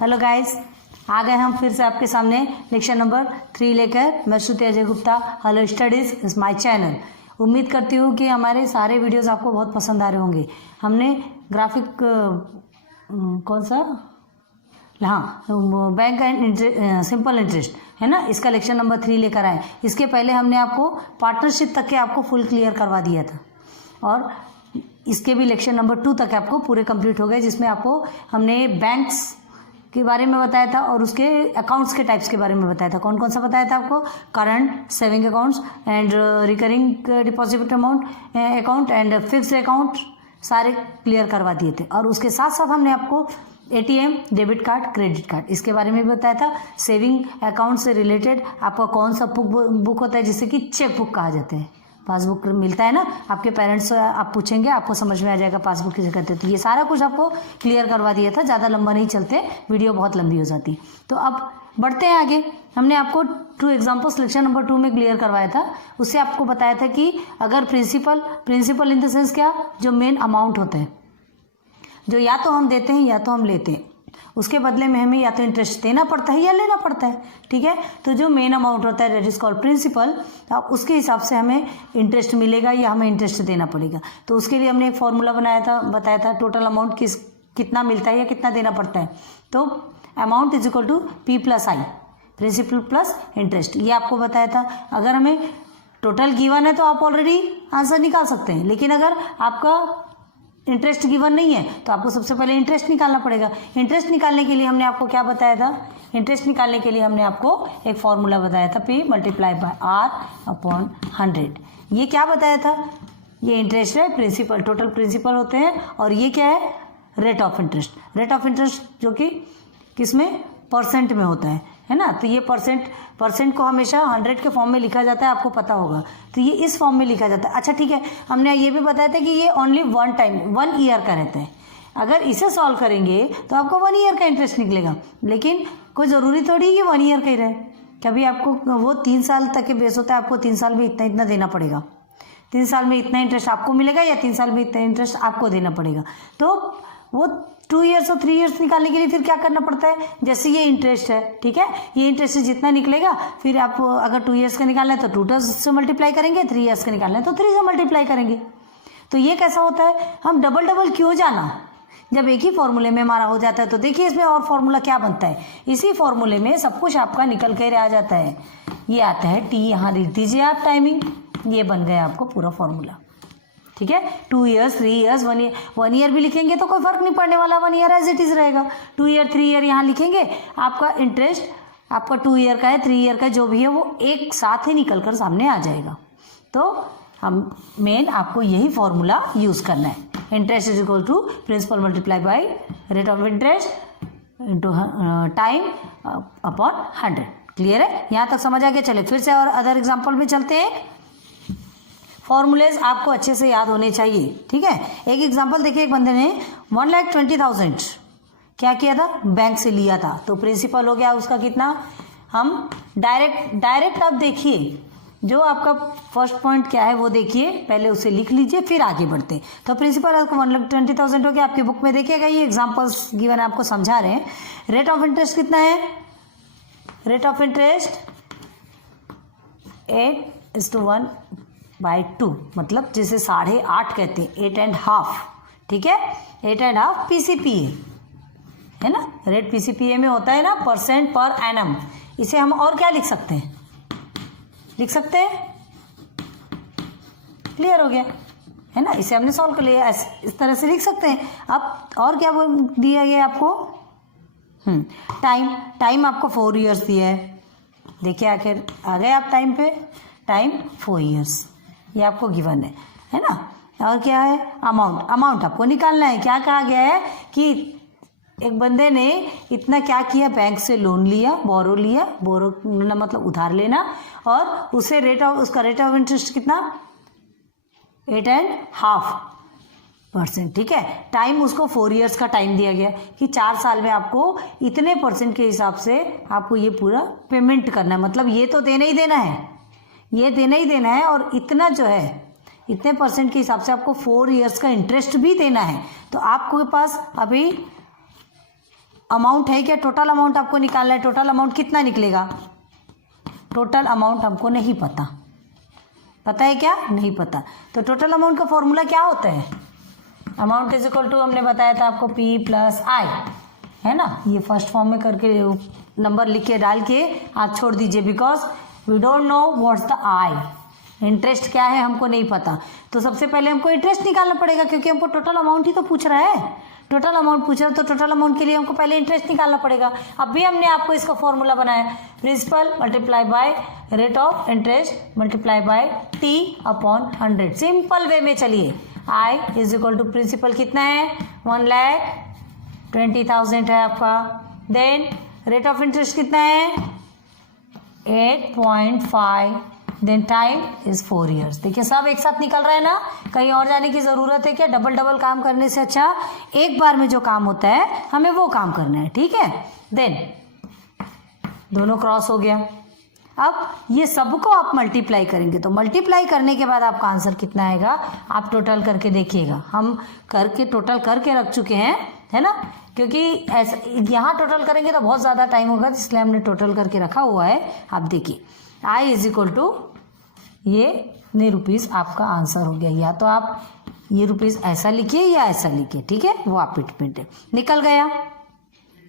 Hello guys, आ गए हम फिर से आपके सामने लेक्चर नंबर 3 लेकर। मैं Shruti Ajay Gupta. Hello studies is my channel. उम्मीद करती हूँ कि हमारे सारे वीडियोस आपको बहुत पसंद आ रहे होंगे। हमने ग्राफिक कौन सा बैंक एंड सिंपल इंटरेस्ट है ना, इसका लेक्चर नंबर 3 लेकर आए। इसके पहले हमने आपको पार्टनरशिप तक के आपको फुल क्लियर करवा दिया था और इसके भी लेक्चर नंबर 2 तक आपको पूरे कंप्लीट हो गए, जिसमें आपको हमने बैंक्स के बारे में बताया था और उसके अकाउंट्स के टाइप्स के बारे में बताया था। कौन कौन सा बताया था आपको? Current saving accounts and recurring deposit amount account and fixed account सारे क्लियर करवा दिए थे। और उसके साथ साथ हमने आपको ATM, debit card, credit card इसके बारे में भी बताया था। सेविंग अकाउंट से रिलेटेड आपका कौन सा बुक होता है जिसे कि चेक बुक कहा जाता है। पासबुक मिलता है ना, आपके पेरेंट्स से आप पूछेंगे, आपको समझ में आ जाएगा पासबुक किसे कहते हैं। तो ये सारा कुछ आपको क्लियर करवा दिया था। ज़्यादा लंबा नहीं चलते, वीडियो बहुत लंबी हो जाती। तो अब बढ़ते हैं आगे। हमने आपको 2 एग्जाम्पल्स लेक्चर नंबर 2 में क्लियर करवाया था। उससे आपको बताया था कि अगर प्रिंसिपल इन द सेंस क्या, जो मेन अमाउंट होता है, जो या तो हम देते हैं या तो हम लेते हैं, उसके बदले में हमें या तो इंटरेस्ट देना पड़ता है या लेना पड़ता है। ठीक है, तो जो मेन अमाउंट होता है दैट इज कॉल्ड प्रिंसिपल, अब उसके हिसाब से हमें इंटरेस्ट मिलेगा या हमें इंटरेस्ट देना पड़ेगा। तो उसके लिए हमने एक फॉर्मूला बताया था टोटल अमाउंट कितना मिलता है या कितना देना पड़ता है। तो amount is equal to P plus I, principal plus interest, ये आपको बताया था। अगर हमें टोटल गिवन है तो आप ऑलरेडी आंसर निकाल सकते हैं, लेकिन अगर आपका इंटरेस्ट गिवन नहीं है तो आपको सबसे पहले इंटरेस्ट निकालना पड़ेगा। इंटरेस्ट निकालने के लिए हमने आपको क्या बताया था? इंटरेस्ट निकालने के लिए हमने आपको एक फॉर्मूला बताया था, P multiply by R upon 100। ये क्या बताया था? ये इंटरेस्ट है, प्रिंसिपल, टोटल प्रिंसिपल होते हैं, और ये क्या है? Rate of interest. Rate of interest जो कि किसमें? परसेंट में होता है ना। तो ये परसेंट को हमेशा 100 के फॉर्म में लिखा जाता है, आपको पता होगा। तो ये इस फॉर्म में लिखा जाता है। अच्छा ठीक है, हमने ये भी बताया था कि ये ओनली 1 ईयर का रहता है। अगर इसे सॉल्व करेंगे तो आपको 1 ईयर का इंटरेस्ट निकलेगा, लेकिन कोई ज़रूरी थोड़ी कि 1 ईयर का ही रहे। कभी आपको वो 3 साल तक के बेस होता है, आपको 3 साल में इतना देना पड़ेगा। 3 साल में इतना इंटरेस्ट आपको मिलेगा या 3 साल में इतना इंटरेस्ट आपको देना पड़ेगा। तो वो 2 ईयर्स और 3 ईयर्स निकालने के लिए फिर क्या करना पड़ता है? जैसे ये इंटरेस्ट है, ठीक है, ये इंटरेस्ट जितना निकलेगा, फिर आप अगर 2 ईयर्स का निकालना है तो 2 से मल्टीप्लाई करेंगे, 3 ईयर्स का निकालना है तो 3 से मल्टीप्लाई करेंगे। तो ये कैसा होता है? हम डबल क्यों जाना, जब एक ही फॉर्मूले में हमारा हो जाता है। तो देखिए इसमें और फॉर्मूला क्या बनता है, इसी फॉर्मूले में सब कुछ आपका निकल कर आ जाता है। ये आता है टी, यहाँ लिख दीजिए आप टाइमिंग, ये बन गया आपको पूरा फॉर्मूला। ठीक है, 2 ईयर्स, 3 ईयर्स, 1 ईयर भी लिखेंगे तो कोई फर्क नहीं पड़ने वाला, 1 ईयर एज इट इज रहेगा। 2 ईयर, 3 ईयर यहाँ लिखेंगे, आपका इंटरेस्ट आपका 2 ईयर का है, 3 ईयर का जो भी है वो एक साथ ही निकल कर सामने आ जाएगा। तो हम मेन आपको यही फॉर्मूला यूज करना है। Interest is equal to principal multiply by rate of interest into time upon 100। Clear है? यहाँ तक समझ आ गया। चले फिर से और अदर एग्जाम्पल में चलते हैं। फॉर्मूलेज आपको अच्छे से याद होने चाहिए। ठीक है, एक एग्जांपल देखिए, एक बंदे ने 1,20,000 क्या किया था? बैंक से लिया था। तो प्रिंसिपल हो गया उसका कितना? हम डायरेक्ट आप देखिए, जो आपका फर्स्ट पॉइंट क्या है वो देखिए, पहले उसे लिख लीजिए फिर आगे बढ़ते। तो प्रिंसिपल आपको 1,20,000 हो गया। आपकी बुक में देखिएगा, ये एग्जाम्पल्स गिवन आपको समझा रहे हैं। रेट ऑफ इंटरेस्ट कितना है? रेट ऑफ इंटरेस्ट 8:1/2, मतलब जिसे 8.5 कहते हैं, 8.5। ठीक है, 8.5 PCPA है ना। रेट PCPA में होता है ना, परसेंट पर एनम। इसे हम और क्या लिख सकते हैं? लिख सकते हैं, क्लियर हो गया है ना। इसे हमने सॉल्व कर लिया, इस तरह से लिख सकते हैं। अब और क्या दिया गया आपको? टाइम आपको 4 ईयर्स दिया है। देखिए आखिर आ गए आप टाइम पे, टाइम 4 ईयर्स ये आपको गिवन है ना। और क्या है? अमाउंट आपको निकालना है। क्या कहा गया है कि एक बंदे ने इतना क्या किया, बैंक से लोन लिया, बोरो मतलब उधार लेना, और उसे उसका रेट ऑफ इंटरेस्ट कितना? 8.5%। ठीक है, टाइम उसको 4 ईयर्स का टाइम दिया गया कि 4 साल में आपको इतने % के हिसाब से आपको ये पूरा पेमेंट करना है। मतलब ये तो देना ही देना है, ये देना ही देना है, और इतना जो है इतने % के हिसाब से आपको 4 ईयर्स का इंटरेस्ट भी देना है। तो आपके पास अभी अमाउंट है क्या, टोटल अमाउंट आपको निकालना है। टोटल अमाउंट कितना निकलेगा, टोटल अमाउंट हमको नहीं पता, पता है क्या, नहीं पता। तो टोटल अमाउंट का फॉर्मूला क्या होता है, अमाउंट इज इक्वल टू, हमने बताया था आपको P प्लस I, है ना। ये फर्स्ट फॉर्म में करके नंबर लिख के डाल के आप छोड़ दीजिए, because we don't know what's the I, interest क्या है हमको नहीं पता। तो सबसे पहले हमको इंटरेस्ट निकालना पड़ेगा, क्योंकि हमको टोटल अमाउंट ही तो पूछ रहा है, टोटल अमाउंट पूछ रहा है, तो टोटल अमाउंट के लिए हमको पहले इंटरेस्ट निकालना पड़ेगा। अब भी हमने आपको इसका फॉर्मूला बनाया, principal multiply by rate of interest multiply by T upon 100। Simple way में चलिए, I is equal to principal कितना है 1,20,000 है आपका, देन रेट ऑफ इंटरेस्ट कितना है 8.5, देन टाइम इज 4 years। देखिए सब एक साथ निकल रहा है ना, कहीं और जाने की ज़रूरत है क्या, डबल डबल काम करने से अच्छा एक बार में जो काम होता है हमें वो काम करना है, ठीक है। देन दोनों क्रॉस हो गया। अब ये सबको आप मल्टीप्लाई करेंगे, तो मल्टीप्लाई करने के बाद आपका आंसर कितना आएगा, आप टोटल करके देखिएगा। हम करके टोटल करके रख चुके हैं, है ना, क्योंकि ऐसा यहाँ टोटल करेंगे तो बहुत ज़्यादा टाइम होगा, इसलिए हमने टोटल करके रखा हुआ है। आप देखिए I इज इक्वल टू ये इतने रुपीज़ आपका आंसर हो गया। या तो आप ये रुपीज़ ऐसा लिखिए या ऐसा लिखिए, ठीक है, वो आप इट निकल गया,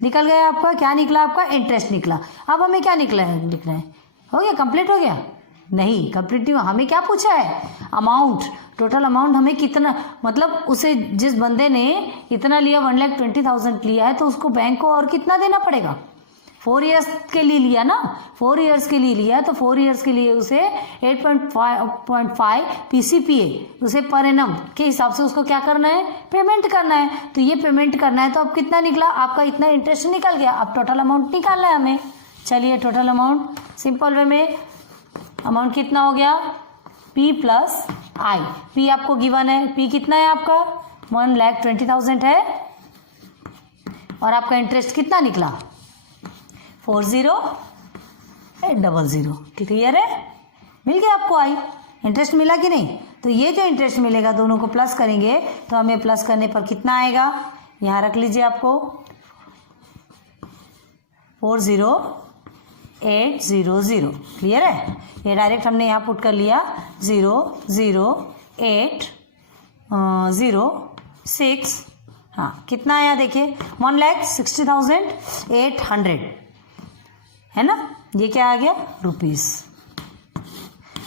निकल गया आपका क्या निकला, आपका इंटरेस्ट निकला। अब हमें क्या निकला है, लिखना है, हो गया, कंप्लीट हो गया, नहीं कंप्लीट नहीं, हमें क्या पूछा है, अमाउंट, टोटल अमाउंट हमें कितना, मतलब उसे जिस बंदे ने इतना लिया 1,20,000 लिया है, तो उसको बैंक को और कितना देना पड़ेगा, 4 years के लिए लिया ना, 4 years के लिए लिया, तो 4 years के लिए उसे 8.5 PCPA उसे पर एनम के हिसाब से उसको क्या करना है, पेमेंट करना है। तो ये पेमेंट करना है, तो अब कितना निकला आपका, इतना इंटरेस्ट निकल गया। अब टोटल अमाउंट निकालना है हमें। चलिए टोटल अमाउंट सिंपल वे में, अमाउंट कितना हो गया P प्लस I। P आपको गिवन है, P कितना है आपका 1,20,000 है, और आपका इंटरेस्ट कितना निकला 40,800। क्लियर है, मिल गया आपको I, इंटरेस्ट मिला कि नहीं। तो ये जो इंटरेस्ट मिलेगा दोनों को प्लस करेंगे, तो हमें प्लस करने पर कितना आएगा, यहाँ रख लीजिए आपको 40,800। क्लियर है, ये डायरेक्ट हमने यहाँ पुट कर लिया 0,0,8,0,6। हाँ कितना आया देखिए 1,60,800, है ना, ये क्या आ गया रुपीस।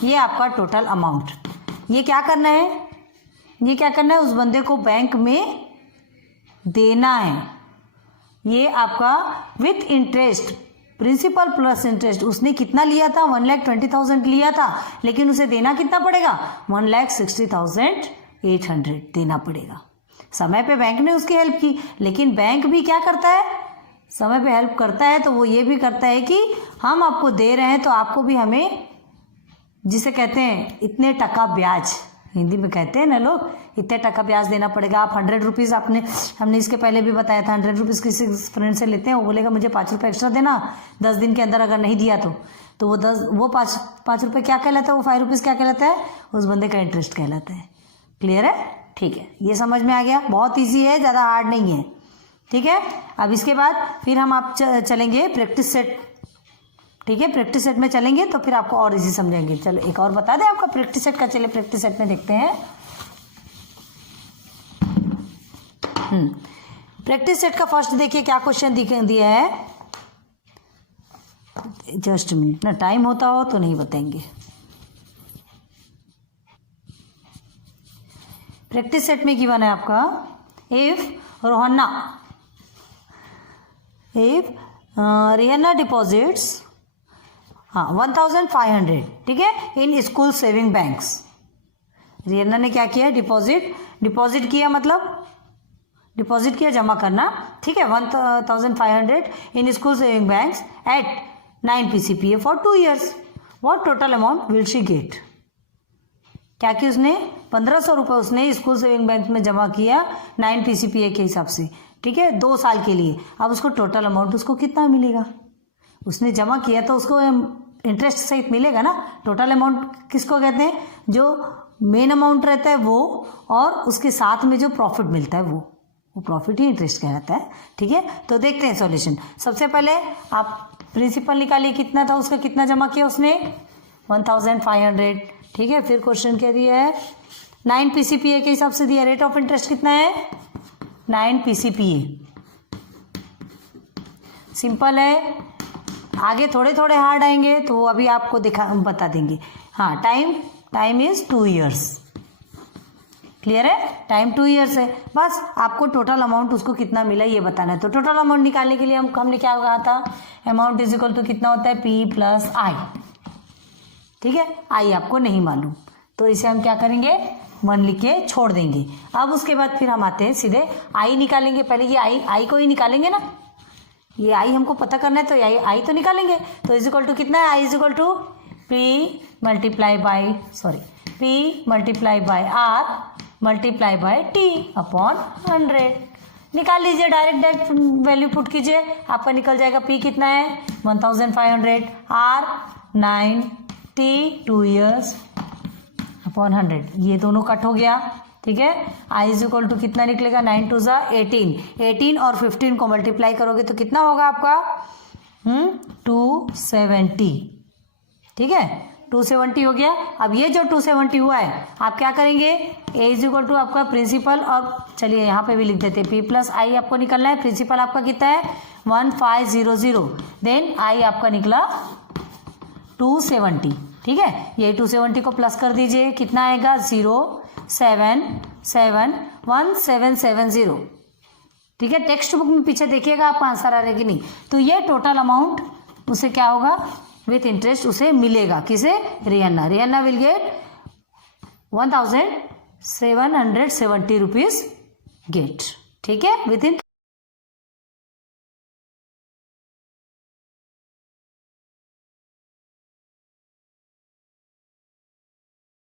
ये आपका टोटल अमाउंट। ये क्या करना है, ये क्या करना है, उस बंदे को बैंक में देना है। ये आपका with interest, principal plus interest, उसने कितना लिया था 1,20,000 लिया था, लेकिन उसे देना कितना पड़ेगा 1,60,800 देना पड़ेगा। समय पे बैंक ने उसकी हेल्प की, लेकिन बैंक भी क्या करता है, समय पे हेल्प करता है, तो वो ये भी करता है कि हम आपको दे रहे हैं तो आपको भी हमें, जिसे कहते हैं इतने टका ब्याज, हिंदी में कहते हैं ना लोग, इतने टका ब्याज देना पड़ेगा। आप 100 रुपीज़, हमने इसके पहले भी बताया था, 100 रुपीज़ किसी फ्रेंड से लेते हैं, वो बोलेगा मुझे 5 रुपये एक्स्ट्रा देना, 10 दिन के अंदर अगर नहीं दिया तो वो 5 रुपये क्या कहलाता है, वो 5 रुपीज़ क्या कहलाता है, उस बंदे का इंटरेस्ट कहलाता है। क्लियर है, ठीक है, ये समझ में आ गया, बहुत ईजी है, ज़्यादा हार्ड नहीं है, ठीक है। अब इसके बाद फिर हम आप चलेंगे प्रैक्टिस सेट, ठीक है, प्रैक्टिस सेट में चलेंगे तो फिर आपको और इजी समझेंगे। चलो एक और बता दें आपका प्रैक्टिस सेट का, चलिए प्रैक्टिस सेट में देखते हैं। प्रैक्टिस सेट का फर्स्ट देखिए क्या क्वेश्चन दिया है, जस्ट मिनट ना, टाइम होता हो तो नहीं बताएंगे। प्रैक्टिस सेट में गिवन है आपका, इफ रिहाना डिपॉजिट्स 1,500, ठीक है, in school saving banks. Rehana ने क्या किया, डिपॉजिट किया, मतलब डिपॉजिट किया, जमा करना, ठीक है, 1,500 in school saving banks at 9 PCPA for 2 years। What total amount will she get. क्या कि उसने 1,500 रुपये उसने स्कूल सेविंग बैंक में जमा किया 9 PCPA के हिसाब से, ठीक है, 2 साल के लिए। अब उसको टोटल अमाउंट उसको कितना मिलेगा, उसने जमा किया तो उसको इंटरेस्ट सहित मिलेगा ना। टोटल अमाउंट किसको कहते हैं, जो मेन अमाउंट रहता है वो, और उसके साथ में जो प्रॉफिट मिलता है वो, वो प्रॉफिट ही इंटरेस्ट कहलाता है। ठीक है, तो देखते हैं सॉल्यूशन। सबसे पहले आप प्रिंसिपल निकालिए, कितना था उसका, कितना जमा किया उसने 1500। ठीक है, फिर क्वेश्चन क्या दिया है 9 PCPA के हिसाब से दिया। रेट ऑफ इंटरेस्ट कितना है 9 PCPA। सिंपल है, आगे थोड़े थोड़े हार्ड आएंगे तो अभी आपको बता देंगे। हाँ, टाइम इज 2 years। क्लियर है, टाइम 2 years है। बस आपको टोटल अमाउंट उसको कितना मिला ये बताना है। तो टोटल अमाउंट निकालने के लिए हमने क्या कहा था, अमाउंट इज इक्वल टू कितना होता है P + I। ठीक है, I आपको नहीं मालूम तो इसे हम क्या करेंगे 1 लिख के छोड़ देंगे। अब उसके बाद फिर हम आते हैं सीधे I निकालेंगे। पहले ये I को ही निकालेंगे ना, ये I हमको पता करना है तो I तो निकालेंगे। तो इज इक्वल टू कितना है, I is equal to P × R × T upon 100। निकाल लीजिए, डायरेक्ट वैल्यू पुट कीजिए, आपका निकल जाएगा। P कितना है 1500, R 9, T 2 years अपॉन 100। ये दोनों कट हो गया। ठीक है, I इज इक्वल टू कितना निकलेगा 9 2 ज़ा 18 और 15 को मल्टीप्लाई करोगे तो कितना होगा आपका 270। ठीक है, 270 हो गया। अब ये जो 270 हुआ है आप क्या करेंगे, A इज इक्वल टू आपका प्रिंसिपल, और चलिए यहाँ पे भी लिख देते हैं P + I आपको निकलना है। प्रिंसिपल आपका कितना है 1500, देन I आपका निकला 270। ठीक है, ये 270 को प्लस कर दीजिए, कितना आएगा 0771770। ठीक है, टेक्स्ट बुक में पीछे देखिएगा आपका आंसर आ रहा है कि नहीं। तो ये टोटल अमाउंट उसे क्या होगा विथ इंटरेस्ट उसे मिलेगा, किसे, रियन्ना विल गेट 1770 रुपीज गेट। ठीक है, विथ इन